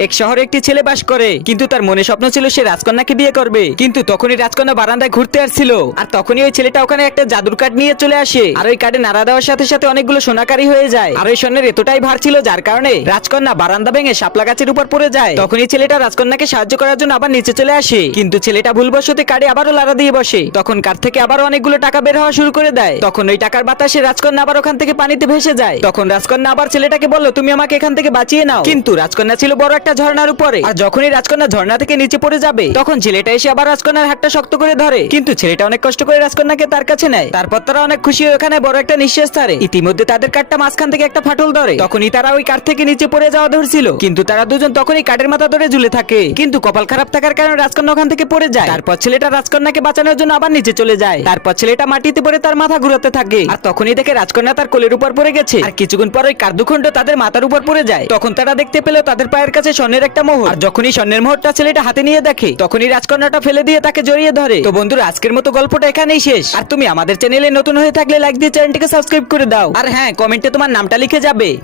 এক শহরে একটি ছেলে বাস করে, কিন্তু তার মনে স্বপ্ন ছিল সে রাজকন্যাকে বিয়ে করবে। কিন্তু তখনই রাজকন্যা বারান্দায় ঘুরতে আসছিল, আর তখনই ওই ছেলেটা ওখানে একটা জাদুর কাঠ নিয়ে চলে আসে। আর ওই কাঠে নাড়া দেওয়ার সাথে সাথে অনেকগুলো সোনাকারি হয়ে যায়। আর ওই স্বর্ণের এতটাই ভার ছিল যার কারণে রাজকন্যা বারান্দা ভেঙে শাপলা গাছের উপর পড়ে যায়। তখনই ছেলেটা রাজকন্যাকে সাহায্য করার জন্য আবার নিচে চলে আসে, কিন্তু ছেলেটা ভুলবশত কাঠে আবারও লাড়া দিয়ে বসে। তখন কাঠ থেকে আবারও অনেকগুলো টাকা বের হওয়া শুরু করে দেয়। তখন ওই টাকার বাতাসে রাজকন্যা আবার ওখান থেকে পানিতে ভেসে যায়। তখন রাজকন্যা আবার ছেলেটাকে বলল, তুমি আমাকে এখান থেকে বাঁচিয়ে নাও। কিন্তু রাজকন্যা ছিল বড় একটা ঝর্ণার উপরে, আর যখনই রাজকন্যা ঝর্ণা থেকে নিচে পড়ে যাবে তখন ছেলেটা এসে আবার রাজকন্যার হাতটা শক্ত করে ধরে। কিন্তু ছেলেটা অনেক কষ্ট করে রাজকন্যাকে তার কাছে নেয়। তারপর তারা অনেক খুশি হয়ে ওখানে বড় একটা নিঃশ্বাস ছাড়ে। ইতিমধ্যে তাদের কাঠটা মাঝখান থেকে একটা ফাটল ধরে। তখনই তারা ওই কাঠ থেকে নিচে পড়ে যাওয়া ধরছিল, কিন্তু তারা দুজন তখনই কাঠের মাথা ধরে ঝুলে থাকে। কিন্তু কপাল খারাপ থাকার কারণে রাজকন্যা ওখান থেকে পড়ে যায়। তারপর ছেলেটা রাজকন্যাকে বাঁচানোর জন্য আবার নিচে চলে যায়। তারপর ছেলেটা মাটিতে পড়ে তার মাথা ঘুরাতে থাকে, আর তখনই দেখে রাজকন্যা তার কোলের উপর পড়ে গেছে। আর কিছুক্ষণ পর ওই কার্দুখণ্ড তাদের মাথার উপর পড়ে যায়। তখন তারা দেখতে পেল তাদের পায়ের কাছে স্বর্ণের একটা মোহর। আর যখনই স্বর্ণের মোহরটা ছেলেটা হাতে নিয়ে দেখে তখনই রাজকন্যাটা ফেলে দিয়ে তাকে জড়িয়ে ধরে। তো বন্ধুরা, আজকের মতো গল্পটা এখানেই শেষ। আর তুমি আমাদের চ্যানেলে নতুন হয়ে থাকলে লাইক দিয়ে চ্যানেলটিকে সাবস্ক্রাইব করে দাও। আর হ্যাঁ, কমেন্টে তোমার নামটা লিখে যাবে।